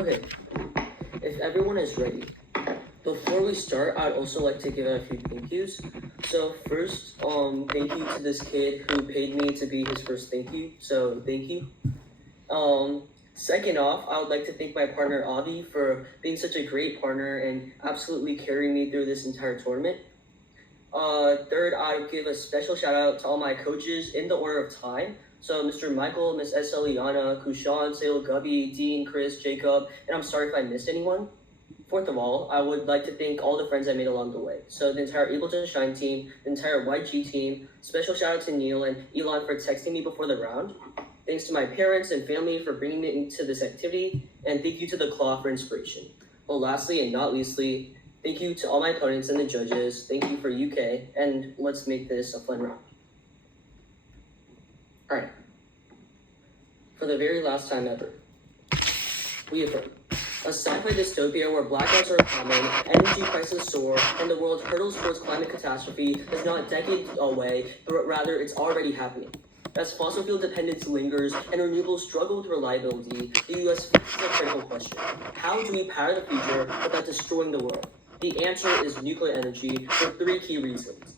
Okay, if everyone is ready, before we start, I'd also like to give out a few thank yous. So first, thank you to this kid who paid me to be his first thank you. So thank you. Second off, I would like to thank my partner Avi for being such a great partner and absolutely carrying me through this entire tournament. Third, I would give a special shout out to all my coaches in the order of time. So Mr. Michael, Miss S. Eliana, Kushan, Sale, Gubby, Dean, Chris, Jacob, and I'm sorry if I missed anyone. Fourth of all, I would like to thank all the friends I made along the way. So the entire Able to Shine team, the entire YG team, special shout out to Neil and Elon for texting me before the round. Thanks to my parents and family for bringing me into this activity, and thank you to the Claw for inspiration. Well, lastly and not leastly, thank you to all my opponents and the judges. Thank you for UK, and let's make this a fun round. All right. For the very last time ever, we affirm. A sci-fi dystopia where blackouts are common, energy prices soar, and the world hurtles towards climate catastrophe is not decades away, but rather it's already happening. As fossil fuel dependence lingers and renewables struggle with reliability, the U.S. faces a critical question. How do we power the future without destroying the world? The answer is nuclear energy for three key reasons.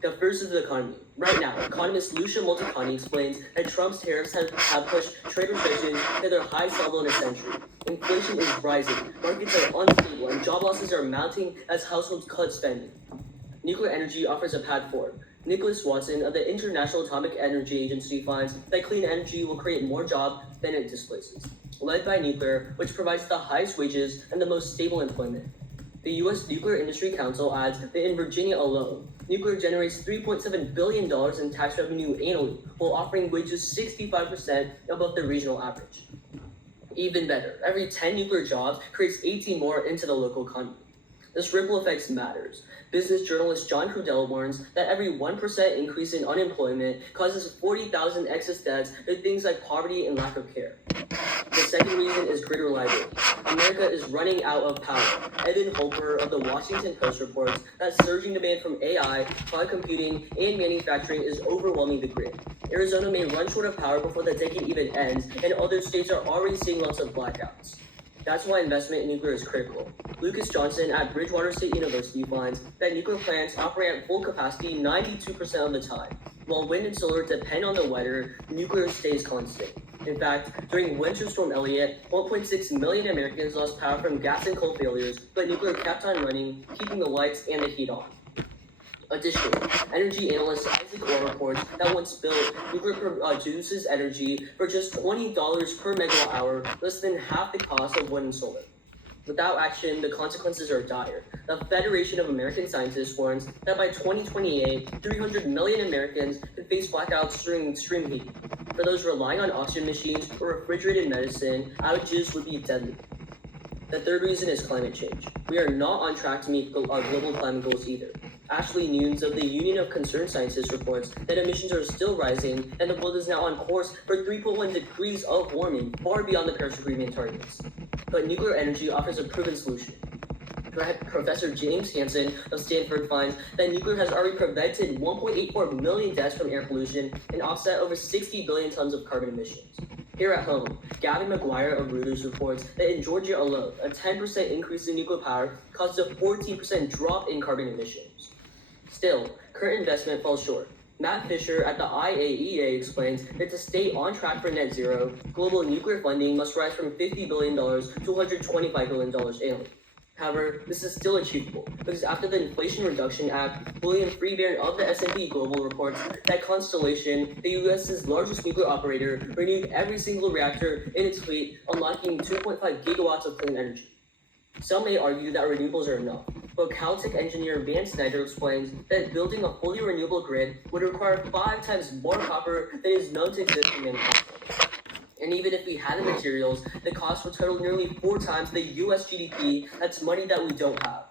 The first is the economy. Right now, economist Lucia Multicani explains that Trump's tariffs have pushed trade restrictions to their highest level in a century. Inflation is rising, markets are unstable, and job losses are mounting as households cut spending. Nuclear energy offers a path forward. Nicholas Watson of the International Atomic Energy Agency finds that clean energy will create more jobs than it displaces. Led by nuclear, which provides the highest wages and the most stable employment. The U.S. Nuclear Industry Council adds that in Virginia alone, nuclear generates $3.7 billion in tax revenue annually, while offering wages 65% above the regional average. Even better, every 10 nuclear jobs creates 18 more into the local economy. This ripple effect matters. Business journalist John Crudell warns that every 1% increase in unemployment causes 40,000 excess deaths with things like poverty and lack of care. The second reason is grid reliability. America is running out of power. Evan Holper of the Washington Post reports that surging demand from AI, cloud computing, and manufacturing is overwhelming the grid. Arizona may run short of power before the decade even ends, and other states are already seeing lots of blackouts. That's why investment in nuclear is critical. Lucas Johnson at Bridgewater State University finds that nuclear plants operate at full capacity 92% of the time. While wind and solar depend on the weather, nuclear stays constant. In fact, during Winter Storm Elliott, 1.6 million Americans lost power from gas and coal failures, but nuclear kept on running, keeping the lights and the heat on. Additionally, energy analyst Isaac Orr reports that once built, nuclear produces energy for just $20 per megawatt hour, less than half the cost of wind and solar. Without action, the consequences are dire. The Federation of American Scientists warns that by 2028, 300 million Americans could face blackouts during extreme heat. For those relying on oxygen machines or refrigerated medicine, outages would be deadly. The third reason is climate change. We are not on track to meet our global climate goals either. Ashley Nunes of the Union of Concerned Scientists reports that emissions are still rising and the world is now on course for 3.1 degrees of warming, far beyond the Paris Agreement targets. But nuclear energy offers a proven solution. Professor James Hansen of Stanford finds that nuclear has already prevented 1.84 million deaths from air pollution and offset over 60 billion tons of carbon emissions. Here at home, Gavin McGuire of Reuters reports that in Georgia alone, a 10% increase in nuclear power causes a 14% drop in carbon emissions. Still, current investment falls short. Matt Fisher at the IAEA explains that to stay on track for net zero, global nuclear funding must rise from $50 billion to $125 billion annually. However, this is still achievable, because after the Inflation Reduction Act, William Freebairn of the S&P Global reports that Constellation, the U.S.'s largest nuclear operator, renewed every single reactor in its fleet, unlocking 2.5 gigawatts of clean energy. Some may argue that renewables are enough, but Caltech engineer Van Snyder explains that building a fully renewable grid would require 5 times more copper than is known to exist in manufacturing. And even if we had the materials, the cost would total nearly 4 times the US GDP. That's money that we don't have.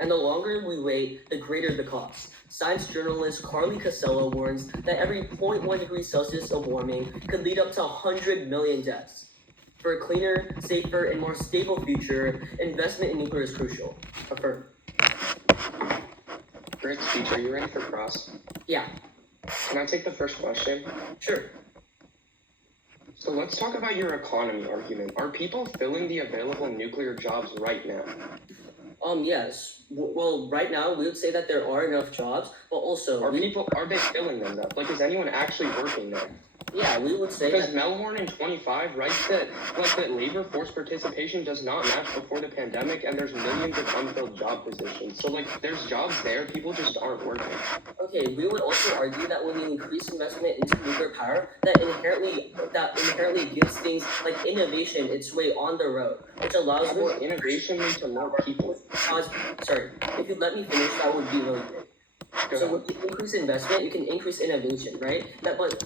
And the longer we wait, the greater the cost. Science journalist Carly Casello warns that every 0.1 degrees Celsius of warming could lead up to 100 million deaths. For a cleaner, safer, and more stable future, investment in nuclear is crucial. Affirm. Great speech. Are you ready for cross? Yeah. Can I take the first question? Sure. So let's talk about your economy argument. Are people filling the available nuclear jobs right now? Yes. Well, right now we would say that there are enough jobs, but also Are they filling them though? Like, is anyone actually working there? Yeah, we would say Because that. Melhorn in 25 writes that labor force participation does not match before the pandemic, and there's millions of unfilled job positions. So there's jobs there, people just aren't working. Okay, we would also argue that when you increase investment into nuclear power, that inherently gives things like innovation its way on the road, which allows How does innovation lead to more people? Sorry, if you let me finish, that would be really great. So with the increased investment, you can increase innovation, right? But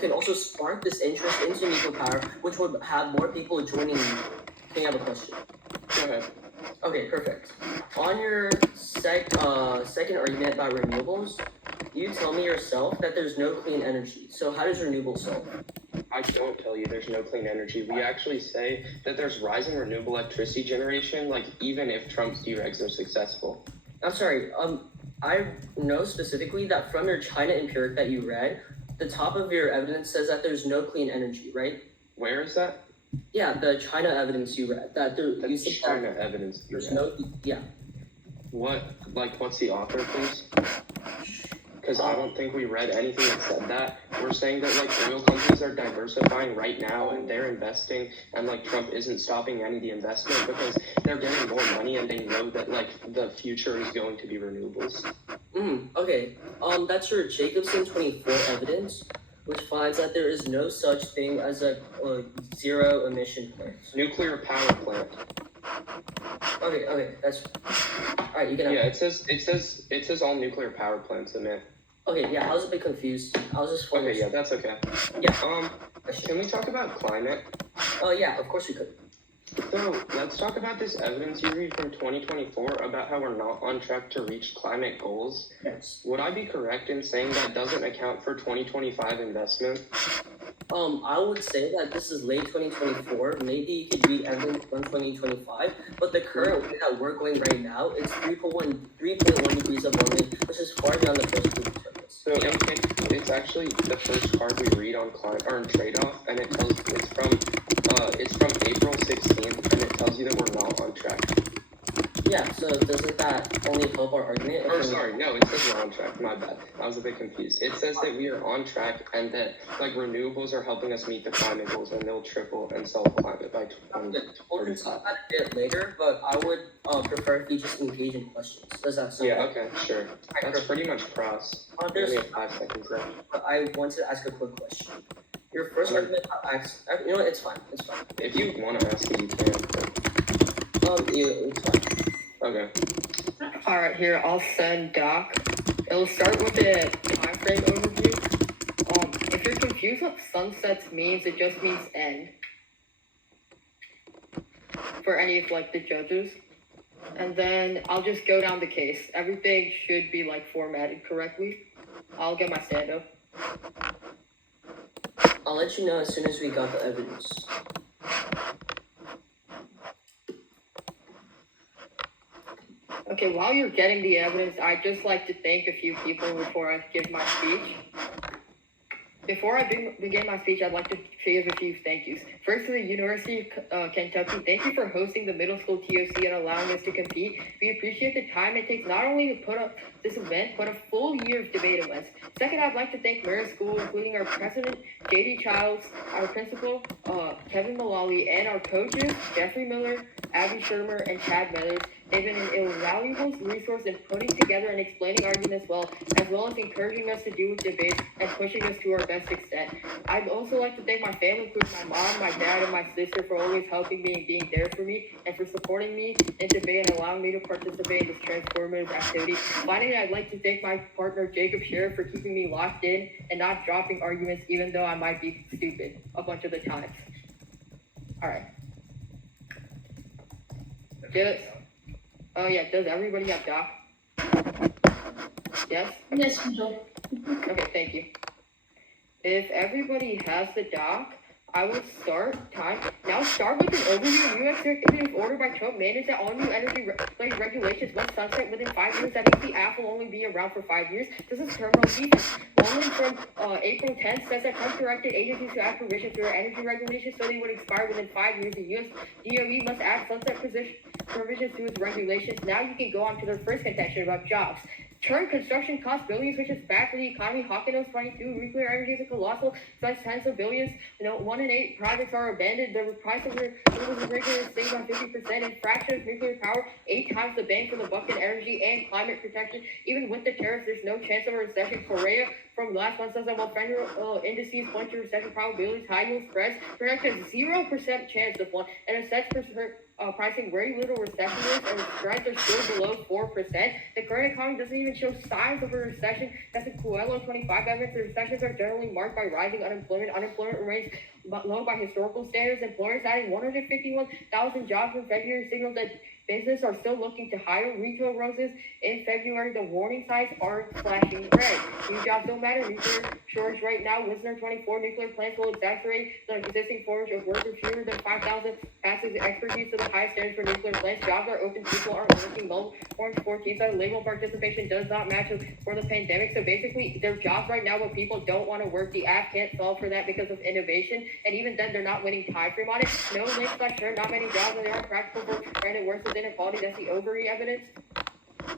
can also spark this interest into nuclear power, which would have more people joining you. Can you have a question? Go ahead. Okay, perfect. On your second argument about renewables, you tell me yourself that there's no clean energy. So how does renewables solve? I don't tell you there's no clean energy. We actually say that there's rising renewable electricity generation, even if Trump's deregs are successful. I'm sorry, I know specifically that from your China empiric that you read, the top of your evidence says that there's no clean energy, right? Where is that? Yeah, the China evidence you read. China evidence. There's no, yeah. What's the author, please? Because I don't think we read anything that said that. We're saying that oil companies are diversifying right now and they're investing, and Trump isn't stopping any of the investment because they're getting more money and they know that the future is going to be renewables. Okay. That's your Jacobson 24 evidence, which finds that there is no such thing as a zero emission plant. Nuclear power plant. Okay, that's all right. You can. Yeah, it says all nuclear power plants emit. Okay, yeah, I was a bit confused. I was just Okay, yeah, that's okay. Yeah. Can we talk about climate? Yeah, of course we could. So let's talk about this evidence you read from 2024 about how we're not on track to reach climate goals. Yes. Would I be correct in saying that doesn't account for 2025 investment? I would say that this is late 2024. Maybe you could read evidence from 2025, but the current way that we're going right now is 3.1 degrees of warming, which is far beyond the first group surface. So it's actually the first card we read on trade-off, and it's from April 16th, and it tells you that we're not on track. Yeah, so doesn't that only help our argument? Or sorry, no, it says we're on track. My bad. I was a bit confused. It says that we are on track and that renewables are helping us meet the climate goals and they'll triple and solve climate by 2035. We'll talk about it a bit later, but I would prefer if you just engage in questions. Does that sound Yeah, okay, sure. That's pretty much pros. We only have 5 seconds left. I wanted to ask a quick question. Your first argument, you know what, it's fine. If you want to ask it, you can. It's fine. Okay. Alright, here, I'll send Doc. It'll start with a time frame overview. If you're confused what sunsets means, it just means end. For any of the judges. And then I'll just go down the case. Everything should be formatted correctly. I'll get my stand up. I'll let you know as soon as we got the evidence. Okay, while you're getting the evidence, I'd just like to thank a few people before I give my speech. Before I begin my speech, I'd like to give a few thank yous. First, to the University of Kentucky, thank you for hosting the middle school TOC and allowing us to compete. We appreciate the time it takes not only to put up this event, but a full year of debate events. Second, I'd like to thank Marist School, including our president, J.D. Childs, our principal, Kevin Mullally, and our coaches, Jeffrey Miller, Abby Shermer, and Chad Mellors. They've been an invaluable resource in putting together and explaining arguments well, as well as encouraging us to do debates and pushing us to our best extent. I'd also like to thank my family, including my mom, my dad, and my sister, for always helping me and being there for me, and for supporting me in debate and allowing me to participate in this transformative activity. Finally, I'd like to thank my partner, Jacob Scherer, for keeping me locked in and not dropping arguments, even though I might be stupid a bunch of the times. All right. Does everybody have Doc? Yes? Yes, we do. Okay, thank you. If everybody has the Doc, I will start time. Now start with an overview of U.S. executive order by Trump mandates that all new energy regulations must sunset within 5 years. That means the app will only be around for 5 years. This is terminal defense. One link from April 10th says that Trump directed agencies to add provisions to their energy regulations so they would expire within 5 years. The U.S. DOE must add sunset provisions to its regulations. Now you can go on to their first contention about jobs. Turn construction costs billions, which is bad for the economy. Hawking knows 22. Nuclear energy is a colossal, spends tens of billions. 1 in 8 projects are abandoned. The price of renewables is saved by 50%. And fraction of nuclear power, 8 times the bang for the buck in energy and climate protection. Even with the tariffs, there's no chance of a recession. Korea from last month says that while federal indices point to recession probabilities, high yield spreads predict a 0% chance of one, and a set pricing very little recession risk, and spreads are still below 4%. The current economy doesn't even show signs of a recession. That's a Coelho 25 evidence. The recessions are generally marked by rising unemployment. Unemployment remains low by historical standards. Employers adding 151,000 jobs in February signaled that businesses are still looking to hire. Retail roses in February. The warning signs are flashing red. New jobs don't matter. Nuclear shortage right now. Listener 24. Nuclear plants will exaggerate the existing shortage of workers. Fewer than 5,000 passes expertise to the highest standards for nuclear plants. Jobs are open. People aren't working. Orange 14 said labor participation does not match for the pandemic. So basically, there's jobs right now, but people don't want to work. The app can't solve for that because of innovation. And even then, they're not winning time frame on it. No links like sure, not many jobs, and they aren't practical for trying to worsen inequality. That's the ovary evidence.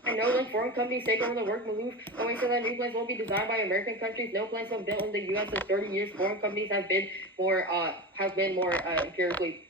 And no link foreign companies take over the work. Maloof always said that new plants won't be designed by American countries. No plants have built in the U.S. in 30 years. Foreign companies have been more empirically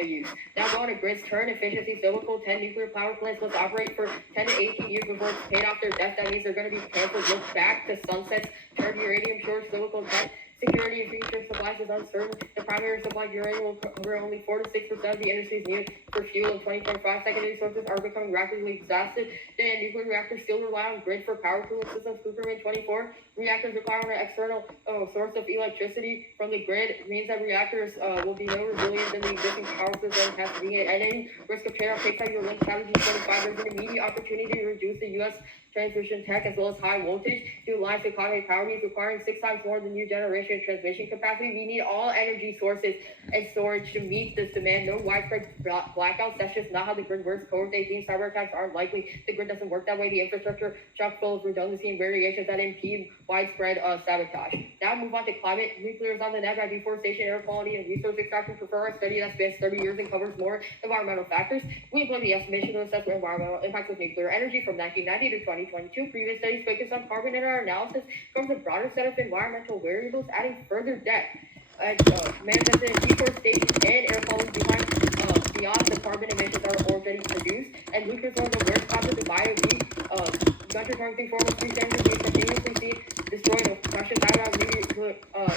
used. Now going to grids, turn efficiency. Biblical 10 nuclear power plants must operate for 10 to 18 years before it's paid off their debt. That means they're going to be canceled. Look back to sunsets. Turn uranium shortage. Biblical 10. Security of future supplies is uncertain. The primary supply of uranium will cover only 4 to 6% of the industry's needed for fuel in 2025. Secondary sources are becoming rapidly exhausted. Then nuclear reactors still rely on grid for power cooling systems. Cooperman 24. Reactors require an external source of electricity from the grid. It means that reactors will be no resilient than the existing power system has to be. At any risk of trade-off, takes out your link challenge in 25. There's an immediate opportunity to reduce the U.S. transmission tech as well as high voltage to lines to economy power needs, requiring 6 times more than new generation transmission capacity. We need all energy sources and storage to meet this demand. No widespread blackouts. That's just not how the grid works. COVID-19 cyber attacks aren't likely. The grid doesn't work that way. The infrastructure chock full of redundancy and variations that impede widespread sabotage. Now move on to climate. Nuclear is on the net by deforestation, air quality, and resource extraction. Prefer a study that spans 30 years and covers more environmental factors. We employ the estimation to assess environmental impacts of nuclear energy from 1990 to 2022. Previous studies focused on carbon, and our analysis covers a broader set of environmental variables, adding further depth. Manifested in deforestation and air quality beyond the carbon emissions that are already produced. And nuclear is one of the worst causes of bio-heat. Countries targeting formal three standards we continuously see destroying Russian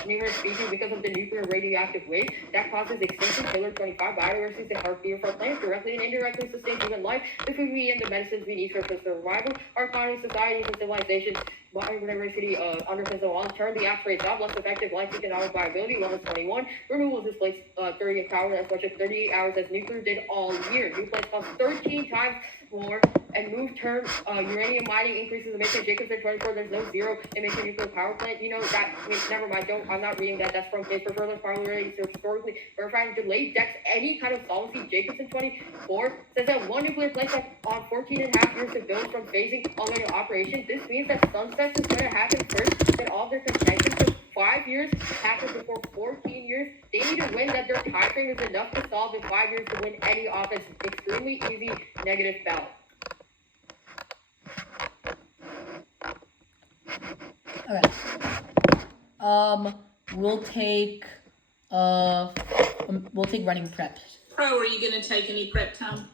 numerous species because of the nuclear radioactive waste that causes extinction. Killer 25 biodiversity and heartbeat for plants directly and indirectly sustains human life. The food we eat and the medicines we need for survival. Our economies, societies, and civilizations. Biodiversity underpins the long-term. The app trade job less effective life economic viability. Level 21. Renewables displace 30 power as much as 38 hours as nuclear did all year. New plants cost 13 times more, and move term uranium mining increases emission. Jacobson 24. There's no zero emission nuclear power plant. You know that. I mean, never mind. I'm not reading that. That's from case for further parliamentary historically verifying delayed decks any kind of solvency. Jacobson 24 says that one nuclear plant on 14 and a half years to build from phasing all the way to operation. This means that sunsets is going to happen first, then all their contention for 5 years happen before 14 years. They need to win that their time frame is enough to solve in 5 years to win any offense. Extremely easy negative ballot. Okay. We'll take running prep. Pro, are you gonna take any prep time?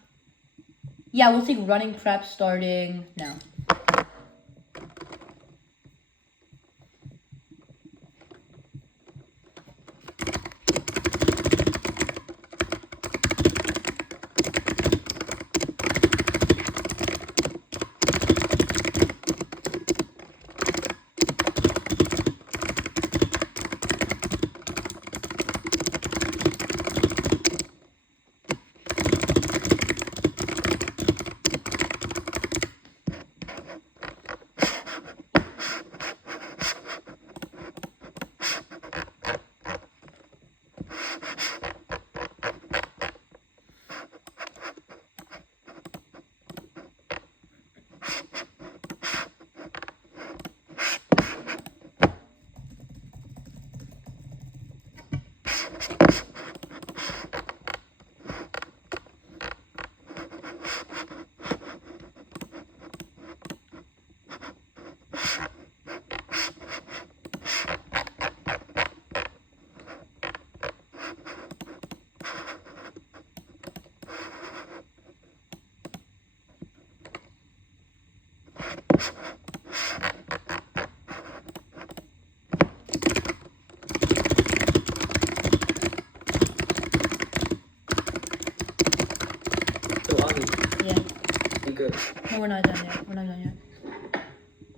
Yeah, we'll take running prep starting now.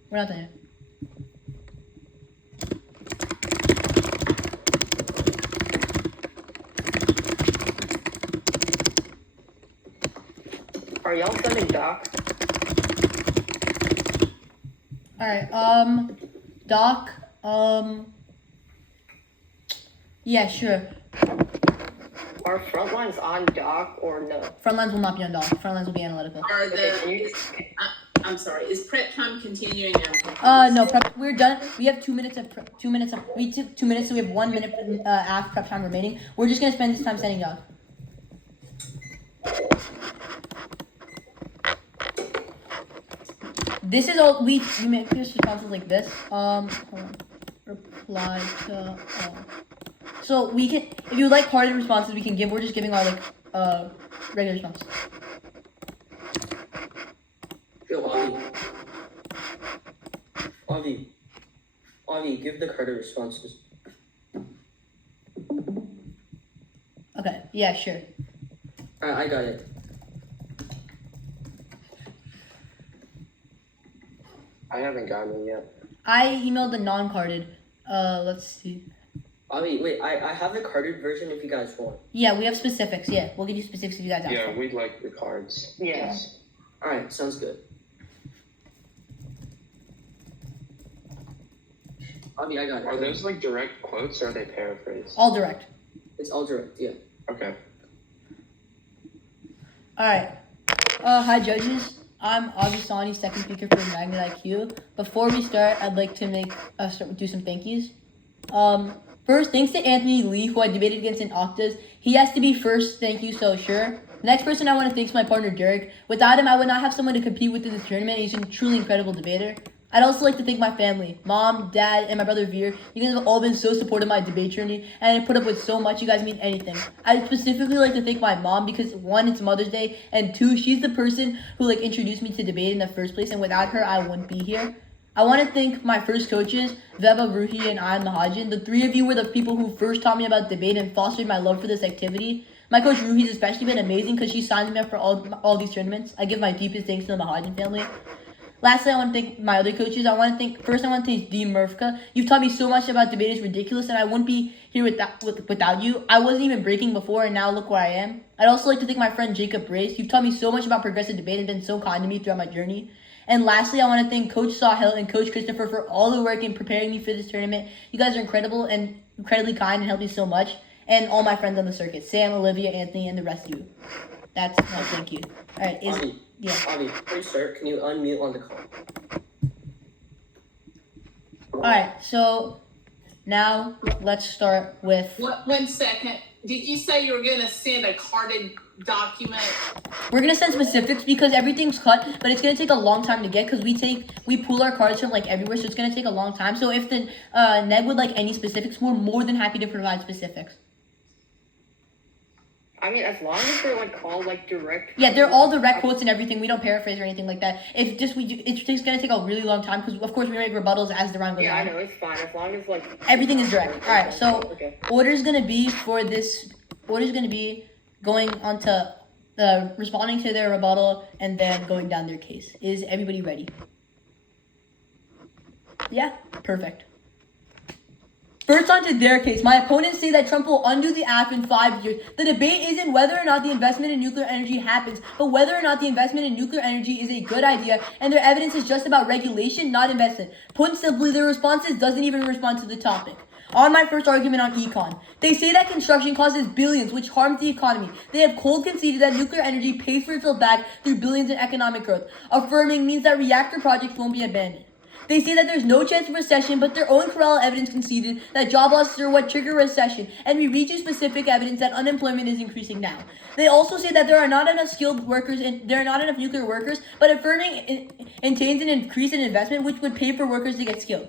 We're not done yet. Are y'all sending doc? Alright, Doc, yeah, sure. Are front lines on doc or no? Front lines will not be on Doc. Front lines will be analytical. Are Okay, can you- I'm sorry, is prep time continuing now? No, prep. We're done. We have 2 minutes of prep. 2 minutes of. We took 2 minutes, so we have 1 minute after prep time remaining. We're just gonna spend this time setting Doc. This is all we make this responses like this. Hold on. Reply to all. So we can, if you like harder responses, we can give. We're just giving our like regular response. Yo, Avi, give the Carter responses. Okay. Yeah. Sure. Alright, I got it. I haven't gotten it yet. I emailed the non-carded. Let's see. Avi, wait, I have the carded version if you guys want. Yeah, we have specifics. Yeah, we'll give you specifics if you guys ask. Yeah, we'd like the cards. Yeah. Alright, sounds good. Avi, I got it. Are those like direct quotes or are they paraphrased? All direct. It's all direct, yeah. Okay. All right. Hi, judges. I'm Avisani, second speaker for MagnetIQ. Before we start, I'd like to do some thank yous. First, thanks to Anthony Lee, who I debated against in Octas. He has to be first, thank you, so sure. The next person I want to thank is my partner, Derek. Without him, I would not have someone to compete with in this tournament. He's a truly incredible debater. I'd also like to thank my family, mom, dad, and my brother Veer. You guys have all been so supportive of my debate journey, and I put up with so much. You guys mean anything. I'd specifically like to thank my mom because 1, it's Mother's Day, and 2, she's the person who introduced me to debate in the first place, and without her, I wouldn't be here. I want to thank my first coaches, Veba, Ruhi, and Ayan Mahajan. The 3 of you were the people who first taught me about debate and fostered my love for this activity. My coach Ruhi's especially been amazing because she signed me up for all these tournaments. I give my deepest thanks to the Mahajan family. Lastly, I want to thank my other coaches. I want to thank Dean Murfka. You've taught me so much about debate. It's ridiculous, and I wouldn't be here without you. I wasn't even breaking before, and now look where I am. I'd also like to thank my friend Jacob Brace. You've taught me so much about progressive debate and been so kind to me throughout my journey. And lastly, I want to thank Coach Sahil and Coach Christopher for all the work in preparing me for this tournament. You guys are incredible and incredibly kind and helped me so much. And all my friends on the circuit, Sam, Olivia, Anthony, and the rest of you. That's my thank you. All right, Avi, before you start, can you unmute on the call? Alright, so now let's start with. 1 second. Did you say you were going to send a carded document? We're gonna send specifics because everything's cut, but it's gonna take a long time to get because we pull our cards from everywhere, so it's gonna take a long time. So if the Neg would like any specifics, we're more than happy to provide specifics. I mean, as long as they're all direct. Yeah, they're all direct quotes and everything. We don't paraphrase or anything like that. It's gonna take a really long time because of course we make rebuttals as the round goes on. Yeah, I know, it's fine as long as everything is direct. All right, so okay. Order's gonna be going on to responding to their rebuttal and then going down their case. Is everybody ready? Yeah, perfect. First on to their case. My opponents say that Trump will undo the act in 5 years. The debate isn't whether or not the investment in nuclear energy happens, but whether or not the investment in nuclear energy is a good idea, and their evidence is just about regulation, not investment. Put simply, their responses doesn't even respond to the topic. On my first argument on econ, they say that construction causes billions, which harms the economy. They have cold conceded that nuclear energy pays for itself back through billions in economic growth. Affirming means that reactor projects won't be abandoned. They say that there's no chance of recession, but their own corral evidence conceded that job losses are what trigger recession, and we read you specific evidence that unemployment is increasing now. They also say that there are not enough skilled workers and there are not enough nuclear workers, but affirming entails an increase in investment which would pay for workers to get skilled.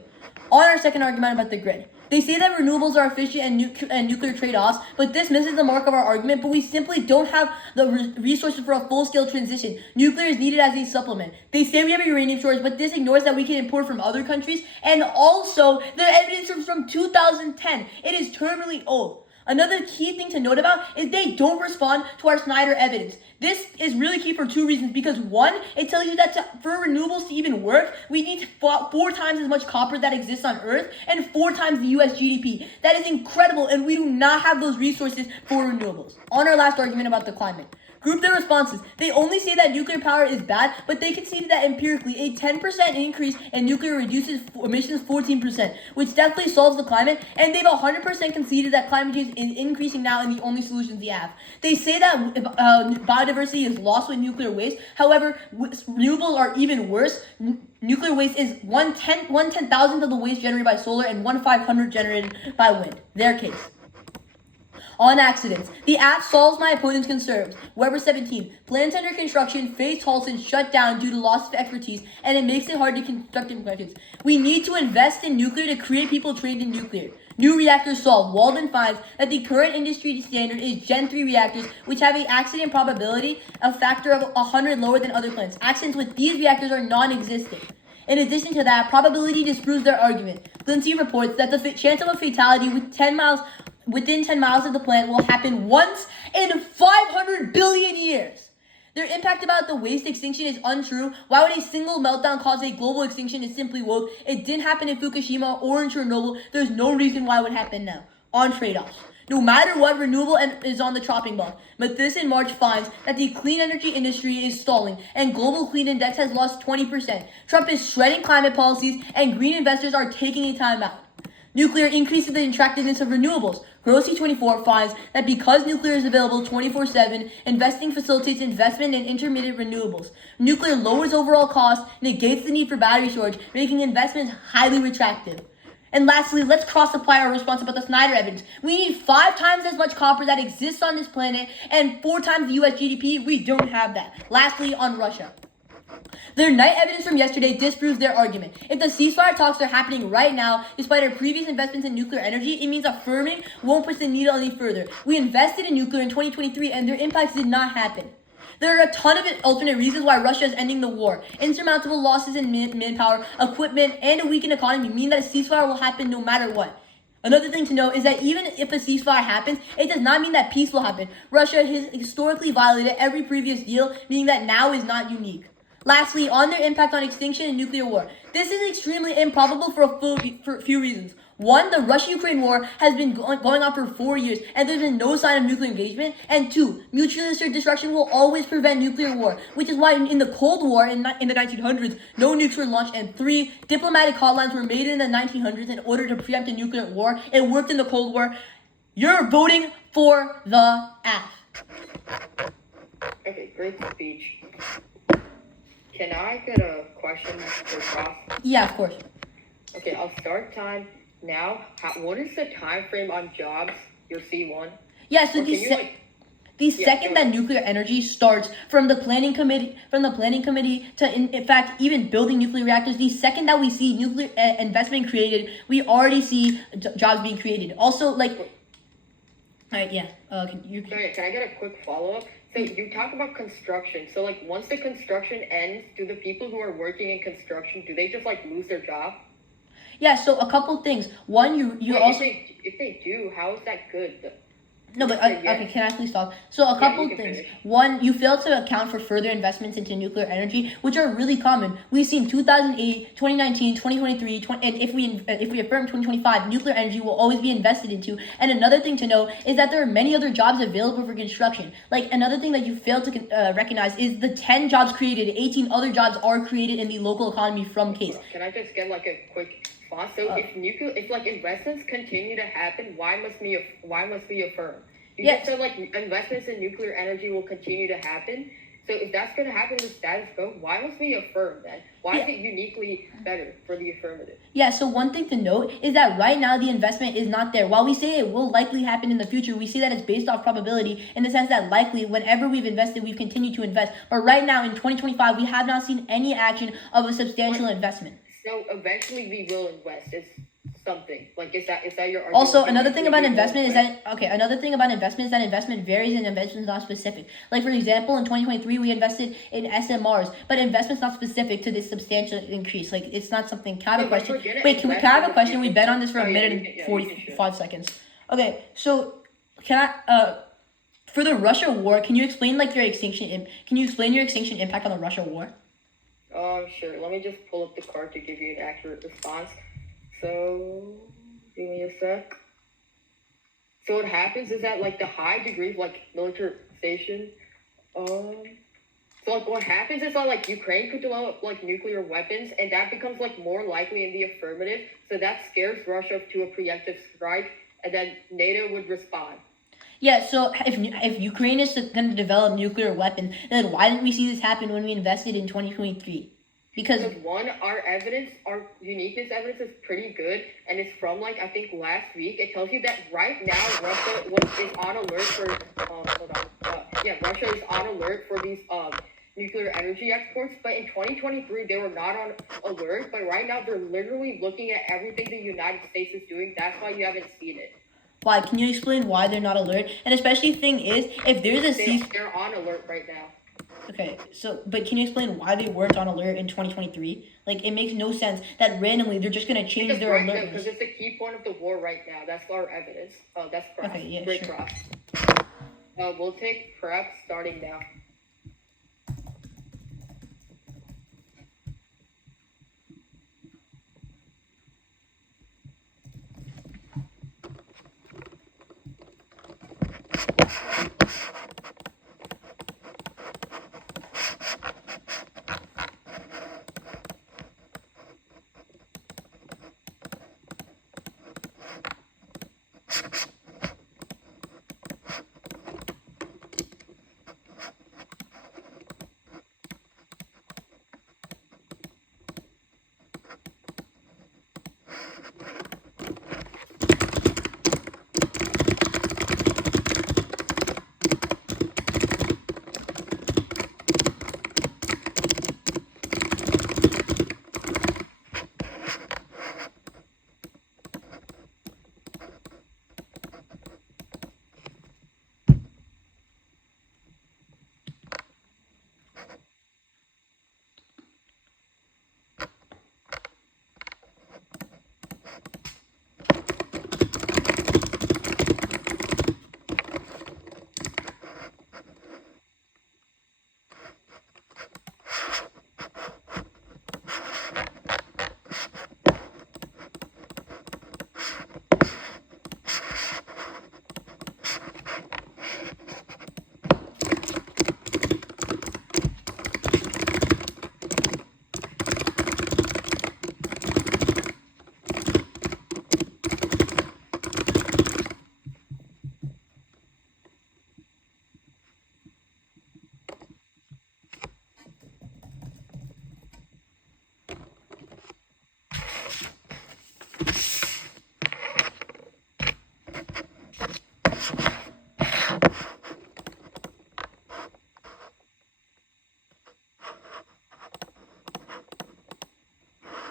On our second argument about the grid, they say that renewables are efficient and nuclear trade-offs, but this misses the mark of our argument, but we simply don't have the resources for a full-scale transition. Nuclear is needed as a supplement. They say we have a uranium shortage, but this ignores that we can import from other countries, and also the evidence is from 2010. It is terminally old. Another key thing to note about is they don't respond to our Snyder evidence. This is really key for two reasons. Because one, it tells you that for renewables to even work, we need 4 times as much copper that exists on Earth and 4 times the US GDP. That is incredible, and we do not have those resources for renewables. On our last argument about the climate. Group their responses. They only say that nuclear power is bad, but they conceded that empirically a 10% increase in nuclear reduces emissions 14%, which definitely solves the climate, and they've 100% conceded that climate change is increasing now and the only solutions they have. They say that biodiversity is lost with nuclear waste. However, renewables are even worse. Nuclear waste is 1/10,000th of the waste generated by solar and 1/500th generated by wind. Their case. On accidents. The app solves my opponent's concerns. Weber 17. Plants under construction face halts and shut down due to loss of expertise, and it makes it hard to construct in questions. We need to invest in nuclear to create people trained in nuclear. New reactors solved. Walden finds that the current industry standard is Gen 3 reactors, which have an accident probability a factor of 100 lower than other plants. Accidents with these reactors are non-existent. In addition to that, probability disproves their argument. Lindsay reports that the chance of a fatality within 10 miles of the plant will happen once in 500 billion years. Their impact about the waste extinction is untrue. Why would a single meltdown cause a global extinction is simply woke. It didn't happen in Fukushima or in Chernobyl. There's no reason why it would happen now. On trade-offs. No matter what, renewable is on the chopping block. But this in March finds that the clean energy industry is stalling and global clean index has lost 20%. Trump is shredding climate policies and green investors are taking a time out. Nuclear increases the attractiveness of renewables. Grossi24 finds that because nuclear is available 24/7, investing facilitates investment in intermittent renewables. Nuclear lowers overall costs, negates the need for battery storage, making investments highly attractive. And lastly, let's cross-apply our response about the Snyder evidence. We need 5 times as much copper that exists on this planet and 4 times the US GDP. We don't have that. Lastly, on Russia. Their night evidence from yesterday disproves their argument. If the ceasefire talks are happening right now, despite our previous investments in nuclear energy, it means affirming won't push the needle any further. We invested in nuclear in 2023 and their impacts did not happen. There are a ton of alternate reasons why Russia is ending the war. Insurmountable losses in manpower, equipment, and a weakened economy mean that a ceasefire will happen no matter what. Another thing to note is that even if a ceasefire happens, it does not mean that peace will happen. Russia has historically violated every previous deal, meaning that now is not unique. Lastly, on their impact on extinction and nuclear war. This is extremely improbable for a few reasons. One, the Russia-Ukraine war has been going on for 4 years, and there's been no sign of nuclear engagement. And 2, mutually assured destruction will always prevent nuclear war, which is why in the Cold War in the 1900s, no nukes were launched. And 3, diplomatic hotlines were made in the 1900s in order to preempt a nuclear war. It worked in the Cold War. You're voting for the F. Okay, great speech. Can I get a question for Ross? Yeah, of course. Okay, I'll start time now. What is the time frame on jobs, your C1? Yeah, so the second that nuclear energy starts from the planning committee to in fact even building nuclear reactors, the second that we see nuclear investment created, we already see jobs being created. Also, alright, yeah. Can I get a quick follow-up? So you talk about construction. So once the construction ends, do the people who are working in construction, do they just lose their job? Yeah, so a couple things. One, you Wait, also... If they do, how is that good? No, but okay, can I please talk? So a couple things. Finish. One, you fail to account for further investments into nuclear energy, which are really common. We've seen 2008, 2019, 2023, and if we affirm 2025, nuclear energy will always be invested into. And another thing to note is that there are many other jobs available for construction. Another thing that you fail to recognize is the 10 jobs created, 18 other jobs are created in the local economy from case. Can I just get a quick response? So if investments continue to happen, why must we affirm? You just said investments in nuclear energy will continue to happen. So if that's going to happen in the status quo, why must we affirm then? Why is it uniquely better for the affirmative? Yeah, so one thing to note is that right now the investment is not there. While we say it will likely happen in the future, we say that it's based off probability in the sense that likely whenever we've invested, we've continued to invest. But right now in 2025, we have not seen any action of a substantial investment. So eventually we will invest. It's something. Is that your argument? Also, another thing about investment is that investment varies and investment is not specific. For example, in 2023, we invested in SMRs, but investment's not specific to this substantial increase. It's not something. Can I have a question? Wait, can I have a question? We've been on this for a minute and 45 seconds. Okay, so For the Russia war, can you explain like your extinction? Can you explain your extinction impact on the Russia war? Sure. Let me just pull up the card to give you an accurate response. So, give me a sec. So what happens is that like the high degree of like militarization, so like what happens is that like Ukraine could develop like nuclear weapons, and that becomes like more likely in the affirmative. So that scares Russia to a preemptive strike, and then NATO would respond. Yeah, so if Ukraine is going to develop nuclear weapons, then why didn't we see this happen when we invested in 2023? Because one, our uniqueness evidence is pretty good, and it's from like I think last week. It tells you that right now Russia is on alert for Russia is on alert for these nuclear energy exports. But in 2023 they were not on alert. But right now they're literally looking at everything the United States is doing. That's why you haven't seen it. Why? Can you explain why they're not alert? And especially the thing is, if there's a they're on alert right now. Okay, so, but can you explain why they weren't on alert in 2023? Like, it makes no sense that randomly they're just going to change their alert. Because it's the key point of the war right now. That's our evidence. That's cross. Okay, yeah, Great sure. cross. We'll take prep starting now.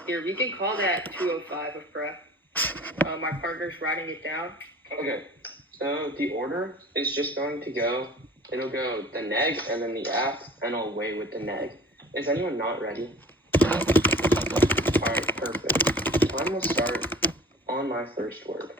Here, we can call that 205 of prep. My partner's writing it down. Okay, so the order is just going to go, it'll go the neg and then the aft, and I'll weigh with the neg. Is anyone not ready? Alright, perfect. Time will start on my first word.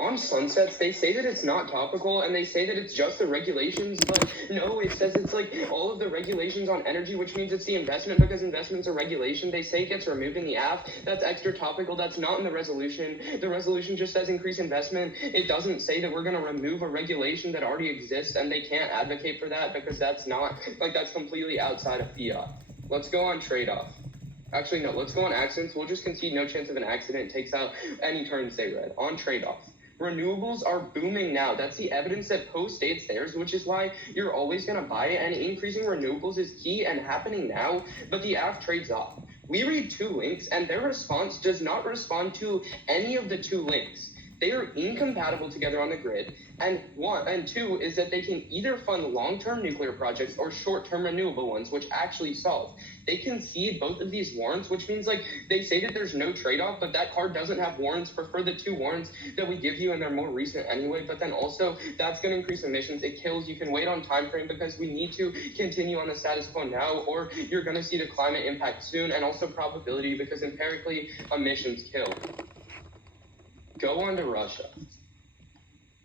On sunsets, they say that it's not topical, and they say that it's just the regulations, but no, it says it's like all of the regulations on energy, which means it's the investment, because investments are regulation. They say it gets removed in the aft. That's extra topical. That's not in the resolution. The resolution just says increase investment. It doesn't say that we're going to remove a regulation that already exists, and they can't advocate for that, because that's not, like, that's completely outside of fiat. Let's go on trade-off. Actually, no, let's go on accidents. We'll just concede no chance of an accident. It takes out any terms they read. On trade-off. Renewables are booming now. That's the evidence that Post states theirs, which is why you're always going to buy it. And increasing renewables is key and happening now, but the aft trades off. We read two links, and their response does not respond to any of the two links. They are incompatible together on the grid. And two is that they can either fund long-term nuclear projects or short-term renewable ones, which actually solve. They concede both of these warrants, which means like they say that there's no trade-off, but that card doesn't have warrants. Prefer the two warrants that we give you, and they're more recent anyway. But then also that's going to increase emissions. It kills. You can wait on time frame because we need to continue on the status quo now, or you're going to see the climate impact soon, and also probability because empirically emissions kill. Go on to Russia.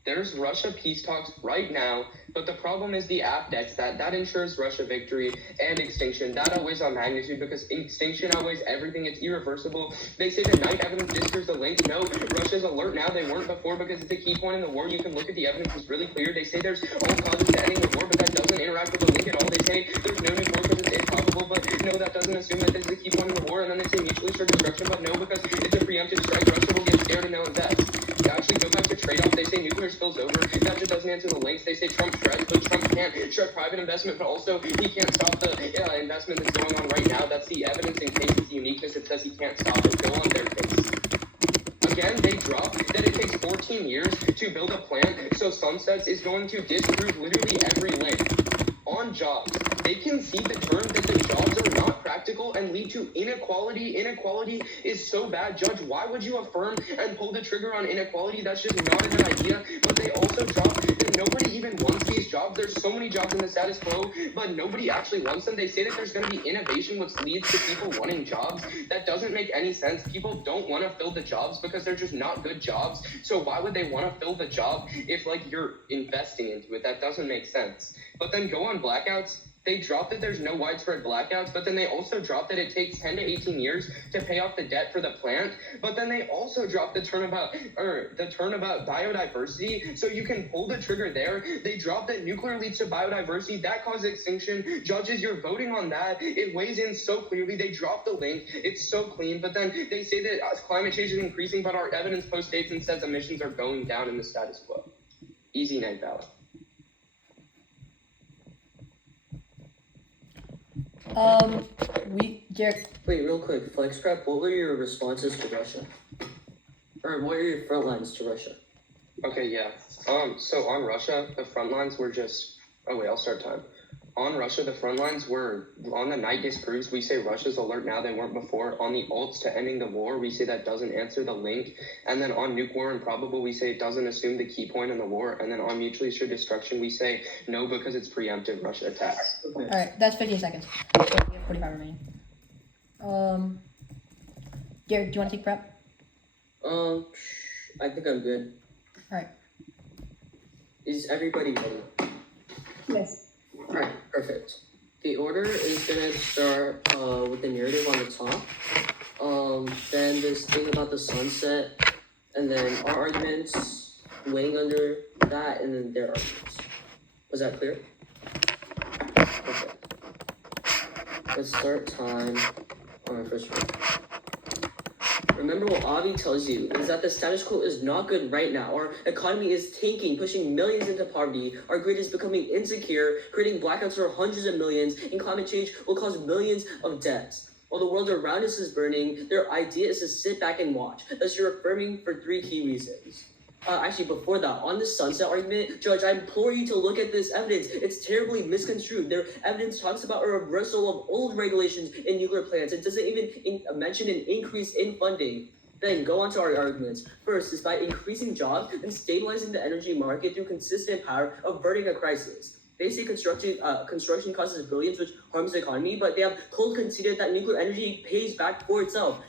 There's Russia peace talks right now, but the problem is the AppDex that ensures Russia victory and extinction. That outweighs on magnitude because extinction outweighs everything. It's irreversible. They say the night evidence disproves the link. No, Russia's alert now. They weren't before because it's a key point in the war. You can look at the evidence. It's really clear. They say there's all causes to ending the war, but that doesn't interact with the link at all. They say there's no nuke war because it's improbable, but no, that doesn't assume that this is a key point in the war. And then they say mutually assured destruction, but no, because it's a preemptive strike. Russia will get scared and they'll invest. They actually go back to trade-off. They say nuclear spills over. That just doesn't answer the links. They say Trump shreds, but Trump can't shred private investment, but also he can't stop the investment that's going on right now. That's the evidence in case it's uniqueness. It says he can't stop it. Go on their case. Again, they drop that it takes 14 years to build a plant, so Sunsets is going to disprove literally every link. On jobs, they concede the term that the jobs are not practical and lead to inequality. Inequality is so bad. Judge, why would you affirm and pull the trigger on inequality? That's just not a good idea. But they also drop that nobody even wants these jobs. There's so many jobs in the status quo, but nobody actually wants them. They say that there's going to be innovation, which leads to people wanting jobs. That doesn't make any sense. People don't want to fill the jobs because they're just not good jobs. So why would they want to fill the job if like you're investing into it? That doesn't make sense. But then go on blackouts. They drop that there's no widespread blackouts, but then they also drop that it takes 10 to 18 years to pay off the debt for the plant. But then they also drop the turn about biodiversity, so you can pull the trigger there. They drop that nuclear leads to biodiversity, that causes extinction. Judges, you're voting on that. It weighs in so clearly. They drop the link. It's so clean. But then they say that climate change is increasing, but our evidence post-dates and says emissions are going down in the status quo. Easy night ballot. Jared, Wait, real quick, Flex Prep, what were your responses to Russia? Or what are your front lines to Russia? Okay, yeah. So on Russia, the front lines were just... Oh, wait, I'll start time. On Russia, the front lines were, on the night disproves, we say Russia's alert now, they weren't before. On the alts to ending the war, we say that doesn't answer the link. And then on nuke war improbable, we say it doesn't assume the key point in the war. And then on mutually assured destruction, we say no because it's preemptive Russia attacks. Okay. alright, that's 15 seconds. So we have 45 remaining. Jared, do you want to take prep? I think I'm good. Alright. Is everybody ready? Yes. Alright, perfect. The order is gonna start with the narrative on the top. Then this thing about the sunset, and then our arguments weighing under that, and then their arguments. Was that clear? Perfect. Let's start time on our first one. Remember what Avi tells you is that the status quo is not good right now. Our economy is tanking, pushing millions into poverty. Our grid is becoming insecure, creating blackouts for hundreds of millions, and climate change will cause millions of deaths. While the world around us is burning, their idea is to sit back and watch. Thus, you're affirming for 3 key reasons. Actually, before that, on the sunset argument, Judge, I implore you to look at this evidence. It's terribly misconstrued. Their evidence talks about a reversal of old regulations in nuclear plants. It doesn't even mention an increase in funding. Then go on to our arguments. First is by increasing jobs and stabilizing the energy market through consistent power, averting a crisis. They say construction costs billions, which harms the economy, but they have cold conceded that nuclear energy pays back for itself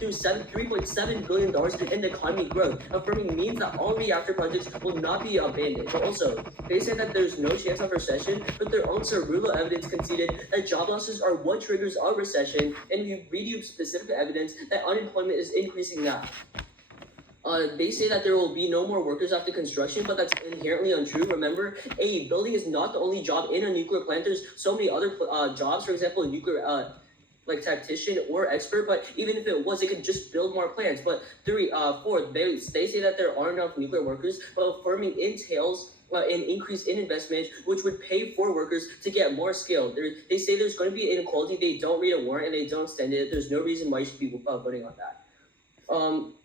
through $3.7 billion in the economy growth. Affirming means that all reactor projects will not be abandoned. But also, they say that there's no chance of recession, but their own Cerullo evidence conceded that job losses are what triggers a recession, and we read you specific evidence that unemployment is increasing now. They say that there will be no more workers after construction, but that's inherently untrue. Remember, a building is not the only job in a nuclear plant. There's so many other jobs, for example, a nuclear like tactician or expert, but even if it was, it could just build more plants. But fourth, they say that there aren't enough nuclear workers, but affirming entails an increase in investment, which would pay for workers to get more skilled. They say there's going to be inequality. They don't read a warrant and they don't extend it. There's no reason why you should be voting on that.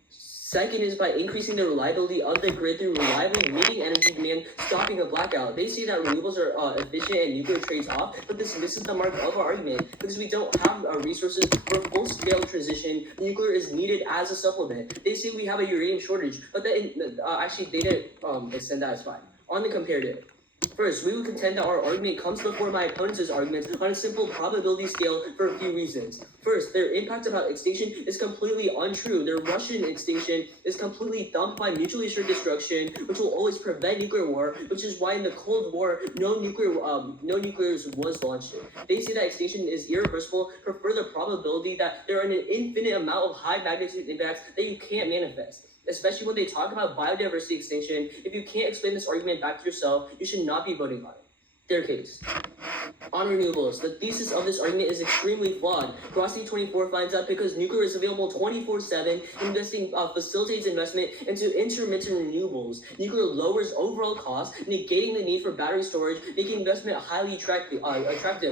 Second is by increasing the reliability of the grid through reliably meeting energy demand, stopping a blackout. They say that renewables are efficient and nuclear trades off, but this misses the mark of our argument because we don't have resources for full-scale transition. Nuclear is needed as a supplement. They say we have a uranium shortage, but actually they didn't extend that as fine. On the comparative, First, we would contend that our argument comes before my opponent's arguments on a simple probability scale for a few reasons. First, their impact about extinction is completely untrue. Their Russian extinction is completely thumped by mutually assured destruction, which will always prevent nuclear war, which is why in the Cold War, no nuclear was launched. They say that extinction is irreversible for further probability that there are an infinite amount of high magnitude impacts that you can't manifest. Especially when they talk about biodiversity extinction, if you can't explain this argument back to yourself, you should not be voting on it. Their case. On renewables, the thesis of this argument is extremely flawed. Velocity 24 finds out because nuclear is available 24/7, investing facilitates investment into intermittent renewables. Nuclear lowers overall costs, negating the need for battery storage, making investment highly attractive.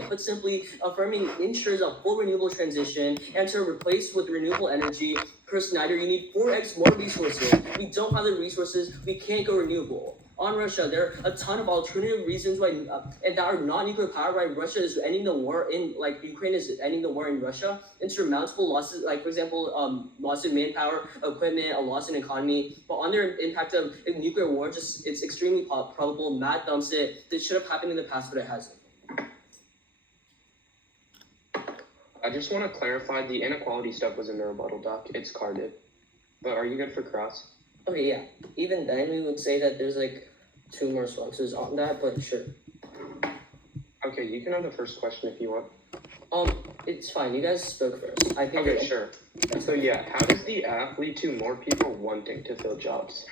Put simply, affirming ensures a full renewable transition, and to replace with renewable energy, per Snyder, you need 4x more resources. We don't have the resources, we can't go renewable. On Russia, there are a ton of alternative reasons why, and that are not nuclear power, why Russia is ending the war in, Ukraine is ending the war in Russia. Insurmountable losses, for example, loss of manpower, equipment, a loss in economy. But on their impact of nuclear war, it's extremely probable. Matt dumps it. This should have happened in the past, but it hasn't. I just want to clarify, the inequality stuff was in the rebuttal doc. It's carded. But are you good for cross? Okay, yeah. Even then, we would say that there's 2 more responses on that, but sure. Okay, you can have the first question if you want. It's fine. You guys spoke first. I think. Okay, sure. So yeah, how does the app lead to more people wanting to fill jobs?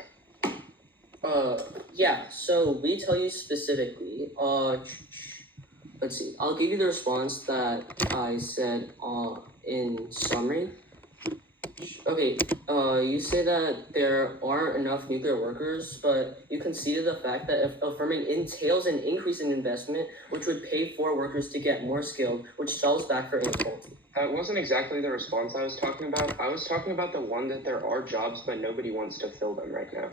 Yeah. So we tell you specifically. Let's see. I'll give you the response that I said. In summary. Okay, you say that there aren't enough nuclear workers, but you conceded the fact that if affirming entails an increase in investment, which would pay for workers to get more skilled, which sells back for inequality. That wasn't exactly the response I was talking about. I was talking about the one that there are jobs, but nobody wants to fill them right now.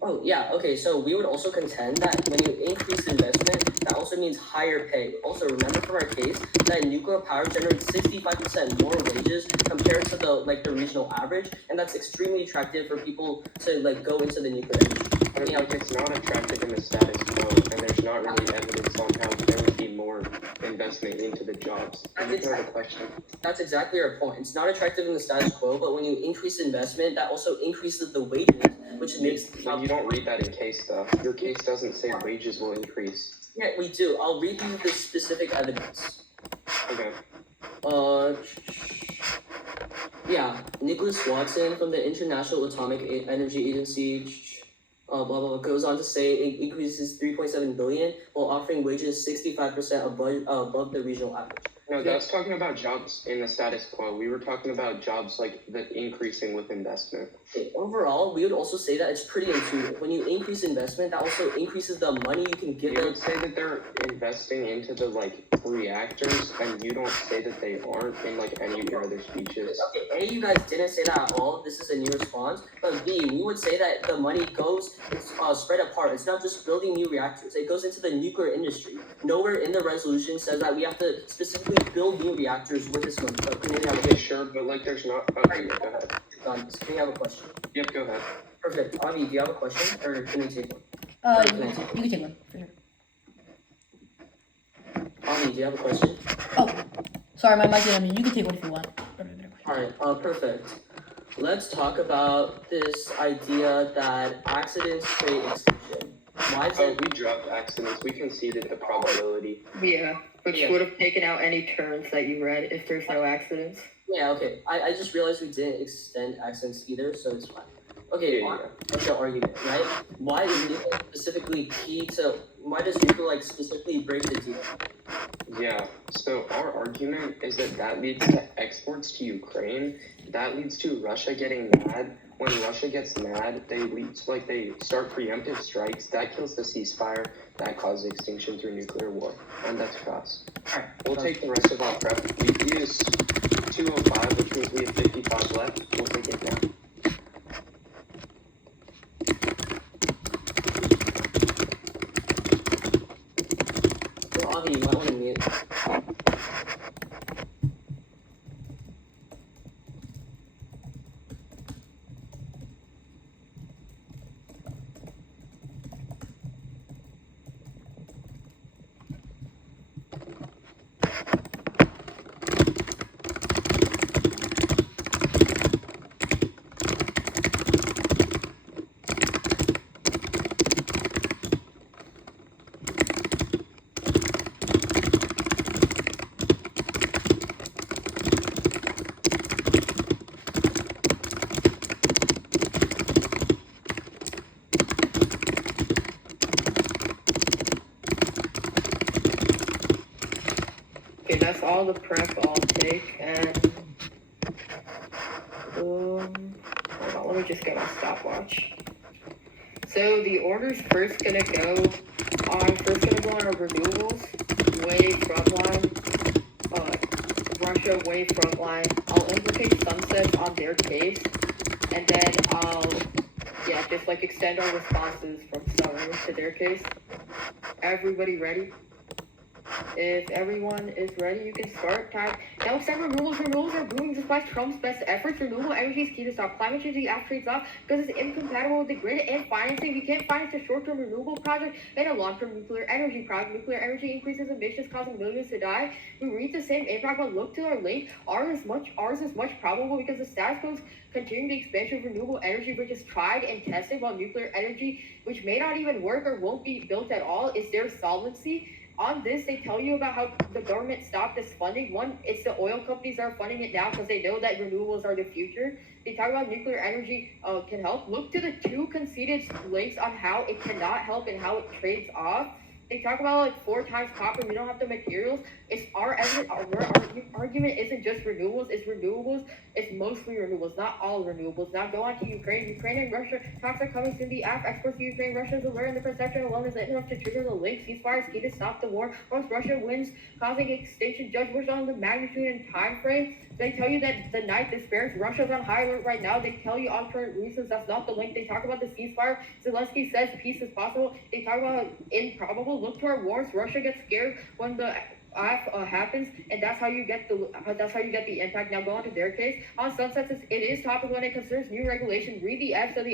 Oh, yeah, okay, so we would also contend that when you increase investment, that also means higher pay. Also, remember from our case that nuclear power generates 65% more wages compared to the regional average, and that's extremely attractive for people to go into the nuclear industry. It's not attractive in the status quo, and there's not really evidence on how there would be more investment into the jobs. That's exactly our point. It's not attractive in the status quo, but when you increase investment, that also increases the wages, which makes... You don't read that in case, though. Your case doesn't say wages will increase. Yeah, we do. I'll read you the specific evidence. Okay. Yeah, Nicholas Watson from the International Atomic Energy Agency, blah, blah, blah, goes on to say it increases 3.7 billion while offering wages 65% above the regional average. No, that's talking about jobs in the status quo. We were talking about jobs that increasing with investment. Okay, overall, we would also say that it's pretty intuitive. When you increase investment, that also increases the money you can give them. You would say that they're investing into the reactors, and you don't say that they aren't in any of your other speeches. Okay, A, you guys didn't say that at all. This is a new response. But B, we would say that the money goes spread apart. It's not just building new reactors. It goes into the nuclear industry. Nowhere in the resolution says that we have to specifically build new reactors with this money. Okay, sure, but there's not. Okay, go ahead. Can we have a question? Yep, go ahead. Perfect. Avi, do you have a question, or can we take one? You can take one for sure. Avi, do you have a question? Oh, sorry, my mic is on mute. You can take one if you want. Alright, perfect. Let's talk about this idea that accidents create extinction. Why is it? We dropped accidents. We conceded the probability. Yeah, which would have taken out any terms that you read if there's no accidents. Yeah, okay. I just realized we didn't extend accidents either, so it's fine. Okay, what's your argument, right? Why is nuclear specifically key to, why does nuclear specifically break the deal? Yeah, so our argument is that leads to exports to Ukraine. That leads to Russia getting mad. When Russia gets mad, they start preemptive strikes. That kills the ceasefire. That causes extinction through nuclear war. And that's cross. Alright, we'll take the rest of our prep. We use 205, which means we have 55 left. We'll take it now. Well, Avi, you might want to mute. that's all the prep I'll take, and hold on, let me just get my stopwatch. So the order's first gonna go on our renewables, way frontline, Russia way frontline. I'll implicate sunsets on their case, and then I'll, just like extend our responses from summer to their case. Everybody ready? If everyone is ready, you can start time. Now extend renewables. Renewables are booming despite Trump's best efforts. Renewable energy is key to stop climate change. The app trades off because it's incompatible with the grid and financing. We can't finance a short-term renewable project and a long-term nuclear energy project. Nuclear energy increases emissions, causing millions to die. We read the same impact, but look to our late. Ours is much probable because the status quo is continuing the expansion of renewable energy, which is tried and tested, while nuclear energy, which may not even work or won't be built at all, is their solvency. On this, they tell you about how the government stopped this funding. One, it's the oil companies that are funding it now because they know that renewables are the future. They talk about nuclear energy can help. Look to the 2 conceded links on how it cannot help and how it trades off. They talk about like 4 times copper. We don't have the materials. It's our argument isn't just renewables. It's renewables. It's mostly renewables, not all renewables. Now go on to Ukraine. Ukraine and Russia talks are coming soon. The app exports to Ukraine. Russia is aware, and the perception alone is enough to trigger the link. Ceasefire is key to stop the war. Once Russia wins, causing extinction. Judge Bush on the magnitude and time frame. They tell you that the night despairs. Russia's on high alert right now. They tell you on current reasons. That's not the link. They talk about the ceasefire. Zelensky says peace is possible. They talk about improbable. Look to our wars. Russia gets scared when the happens, and that's how you get the impact. Now go on to their case. On sunsets, it is topical when it concerns new regulation. Read the F, so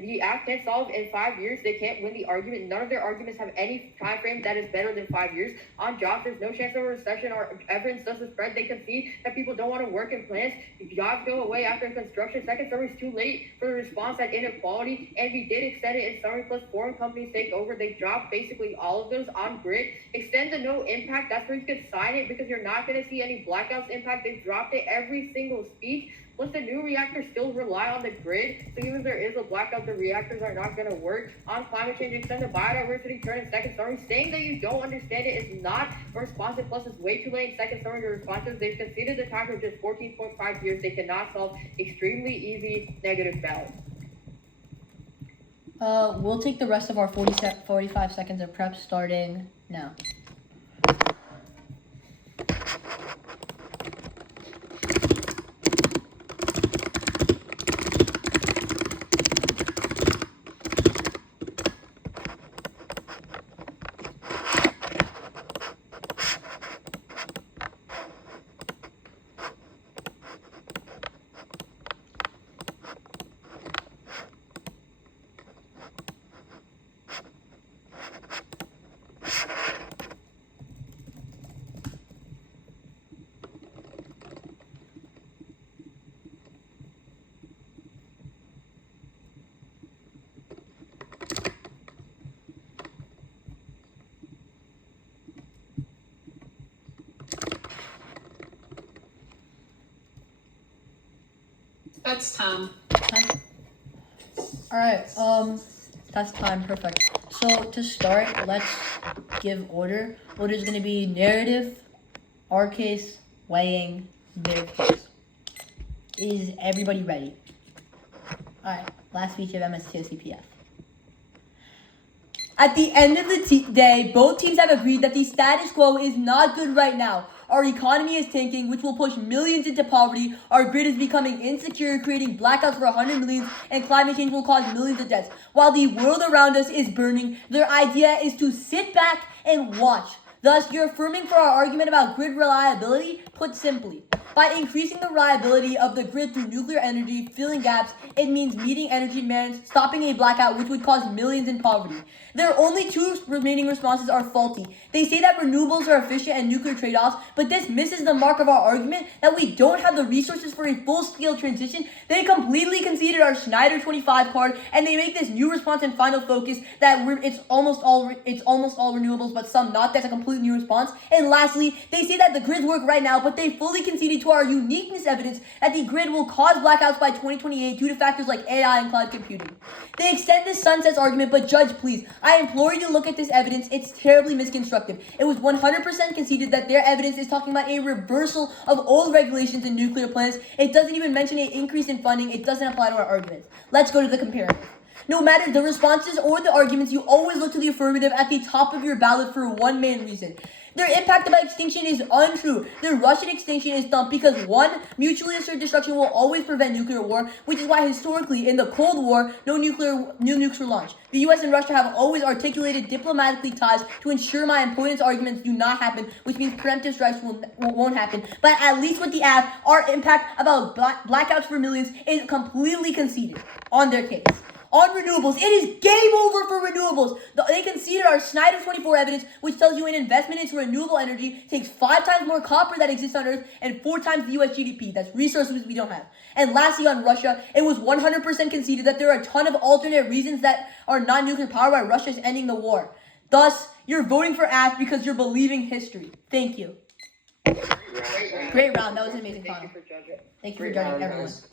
the app can't solve in 5 years. They can't win the argument. None of their arguments have any time frame that is better than 5 years. On jobs, there's no chance of a recession or evidence doesn't spread. They concede that people don't want to work in plants. Jobs go away after construction. Second summer is too late for the response at inequality, and we did extend it in summer plus foreign companies take over. They dropped basically all of those on grid. Extend the no impact. That's where you can sign it because you're not going to see any blackouts impact. They dropped it every single speech. Plus, the new reactors still rely on the grid, so even if there is a blackout, the reactors are not going to work. On climate change, extend the biodiversity turn in second summary. Saying that you don't understand it is not responsive, plus it's way too late in second summary to responses. They've conceded the time for just 14.5 years. They cannot solve extremely easy negative balance. We'll take the rest of our 45 seconds of prep starting now. That's time. Alright, that's time, perfect. So to start, let's give order. Order is going to be narrative, our case, weighing, their case. Is everybody ready? Alright, last feature of MSTOCPF. At the end of the day, both teams have agreed that the status quo is not good right now. Our economy is tanking, which will push millions into poverty. Our grid is becoming insecure, creating blackouts for 100 millions, and climate change will cause millions of deaths. While the world around us is burning, their idea is to sit back and watch. Thus, you're affirming for our argument about grid reliability, put simply. By increasing the reliability of the grid through nuclear energy, filling gaps, it means meeting energy demands, stopping a blackout which would cause millions in poverty. Their only 2 remaining responses are faulty. They say that renewables are efficient and nuclear trade-offs, but this misses the mark of our argument that we don't have the resources for a full-scale transition. They completely conceded our Schneider 25 card, and they make this new response and final focus that it's almost all renewables, but some not. That's a completely new response. And lastly, they say that the grids work right now, but they fully conceded to our uniqueness evidence that the grid will cause blackouts by 2028 due to factors like AI and cloud computing. They extend this sunsets argument, but judge, please, I implore you to look at this evidence. It's terribly misconstructive. It was 100% conceded that their evidence is talking about a reversal of old regulations in nuclear plants. It doesn't even mention an increase in funding. It doesn't apply to our arguments. Let's go to the comparative. No matter the responses or the arguments, you always look to the affirmative at the top of your ballot for one main reason. Their impact about extinction is untrue. Their Russian extinction is thumped because one, mutually assured destruction will always prevent nuclear war, which is why historically in the Cold War, no nukes were launched. The US and Russia have always articulated diplomatically ties to ensure my opponent's arguments do not happen, which means preemptive strikes won't happen. But at least with the app, our impact about blackouts for millions is completely conceded on their case. On renewables, it is game over for renewables. They conceded our Schneider 24 evidence, which tells you an investment into renewable energy takes 5 times more copper that exists on Earth and 4 times the US GDP. That's resources we don't have. And lastly, on Russia, it was 100% conceded that there are a ton of alternate reasons that are non-nuclear power why Russia is ending the war. Thus, you're voting for AF because you're believing history. Thank you. Great round. That was an amazing final. Thank you for judging. Thank you for judging, everyone. Guys.